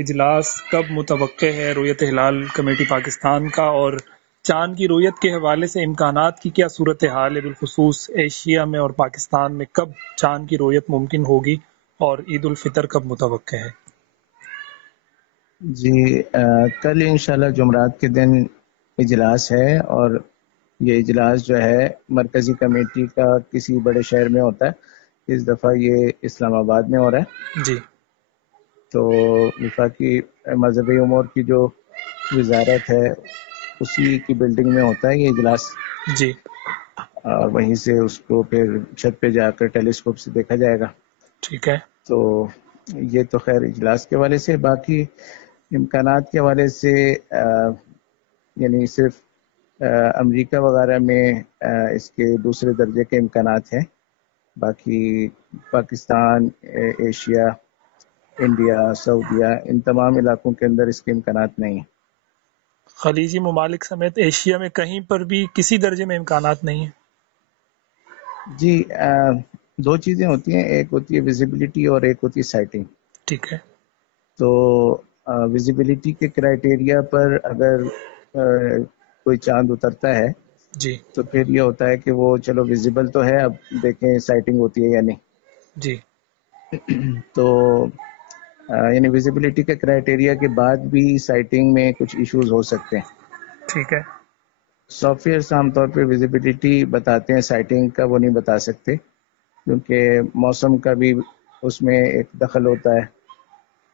اجلاس کب متوقع ہے رؤیت ہلال کمیٹی پاکستان کا، اور چاند کی رؤیت کے حوالے سے امکانات کی کیا صورتحال ہے؟ بالخصوص ایشیا میں اور پاکستان میں کب چاند کی رؤیت ممکن ہوگی، اور عید الفطر کب متوقع ہے؟ جی کل انشاءاللہ جمعرات کے دن اجلاس ہے، اور یہ اجلاس جو ہے مرکزی کمیٹی کا کسی بڑے شہر میں ہوتا ہے۔ اس دفعہ یہ اسلام آباد میں ہو رہا ہے۔ جی تو وفاقی مذہبی امور کی جو وزارت ہے اسی کی بلڈنگ میں ہوتا ہے یہ اجلاس، جی اور وہیں سے اس کو پھر چھت پہ جا کر ٹیلیسکوپ سے دیکھا جائے گا۔ ٹھیک ہے۔ تو یہ تو خیر اجلاس کے حوالے سے، باقی امکانات کے حوالے سے یعنی صرف امریکہ وغیرہ میں اس کے دوسرے درجے کے امکانات ہیں، باقی پاکستان، ایشیا، انڈیا، سعودیہ، ان تمام علاقوں کے اندر اس کے امکانات نہیں ہیں۔ خلیجی ممالک سمیت ایشیا میں کہیں پر بھی کسی درجے میں امکانات نہیں ہیں؟ جی دو چیزیں ہوتی ہیں، ایک ہوتی ہے ویزیبلٹی اور ایک ہوتی ہے سائٹنگ۔ ٹھیک ہے۔ تو ویزیبلٹی کے کرائیٹیریا پر اگر کوئی چاند اترتا ہے جی تو پھر یہ ہوتا ہے کہ وہ چلو ویزیبل تو ہے، اب دیکھیں سائٹنگ ہوتی ہے یا نہیں۔ جی تو یعنی ویزیبلٹی کے کرائیٹیریا کے بعد بھی سائٹنگ میں کچھ ایشوز ہو سکتے ہیں۔ ٹھیک ہے۔ سافٹ ویئرس عام طور پہ ویزیبلٹی بتاتے ہیں، سائٹنگ کا وہ نہیں بتا سکتے، کیونکہ موسم کا بھی اس میں ایک دخل ہوتا ہے،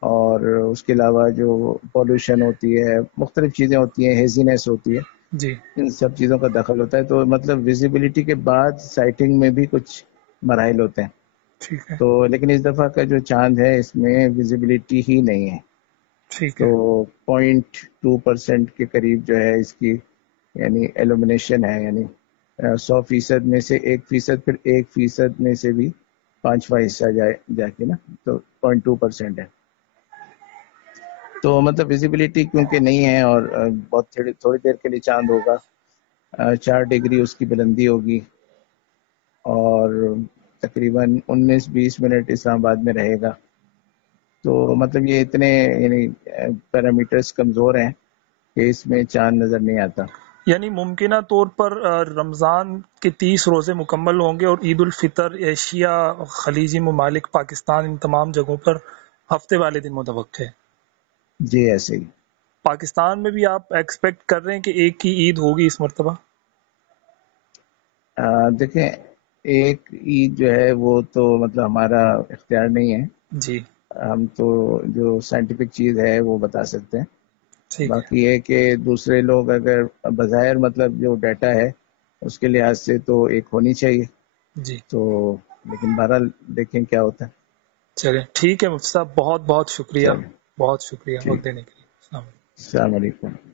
اور اس کے علاوہ جو پولوشن ہوتی ہے، مختلف چیزیں ہوتی ہیں، ہیزینس ہوتی ہے، جی ان سب چیزوں کا دخل ہوتا ہے۔ تو مطلب ویزیبلٹی کے بعد سائٹنگ میں بھی کچھ مراحل ہوتے ہیں۔ ٹھیک ہے۔ تو لیکن اس دفعہ کا جو چاند ہے اس میں ویزیبلٹی ہی نہیں ہے، ٹھیک تو ہے۔ 0.2% کے قریب جو ہے اس کی یعنی ایلومینیشن ہے، یعنی 100% میں سے 1%، پھر 1% میں سے بھی 5واں حصہ جا کے نا، تو 0.2% ہے۔ تو مطلب ویزیبلٹی کیونکہ نہیں ہے، اور بہت تھوڑی دیر کے لیے چاند ہوگا، 4 ڈگری اس کی بلندی ہوگی، اور تقریباً 19-20 منٹ اسلام آباد میں رہے گا۔ تو مطلب یہ اتنے یعنی پیرامیٹرز کمزور ہیں کہ اس میں چاند نظر نہیں آتا۔ یعنی ممکنہ طور پر رمضان کے 30 روزے مکمل ہوں گے، اور عید الفطر ایشیا، خلیجی ممالک، پاکستان، ان تمام جگہوں پر ہفتے والے دن متوقع ہے۔ جی ایسے ہی۔ پاکستان میں بھی آپ ایکسپیکٹ کر رہے ہیں کہ ایک ہی عید ہوگی اس مرتبہ؟ دیکھیں ایک عید جو ہے وہ تو مطلب ہمارا اختیار نہیں ہے، جی ہم تو جو سائنٹیفک چیز ہے وہ بتا سکتے ہیں۔ ٹھیک ہے۔ باقی یہ کہ دوسرے لوگ اگر بظاہر مطلب جو ڈیٹا ہے اس کے لحاظ سے تو ایک ہونی چاہیے، جی تو لیکن بہرحال دیکھیں کیا ہوتا ہے۔ چلیں ٹھیک ہے مفتی صاحب، بہت بہت شکریہ، چلیں بہت شکریہ ٹھیک، وقت دینے کے لیے۔ السلام علیکم۔ السلام علیکم۔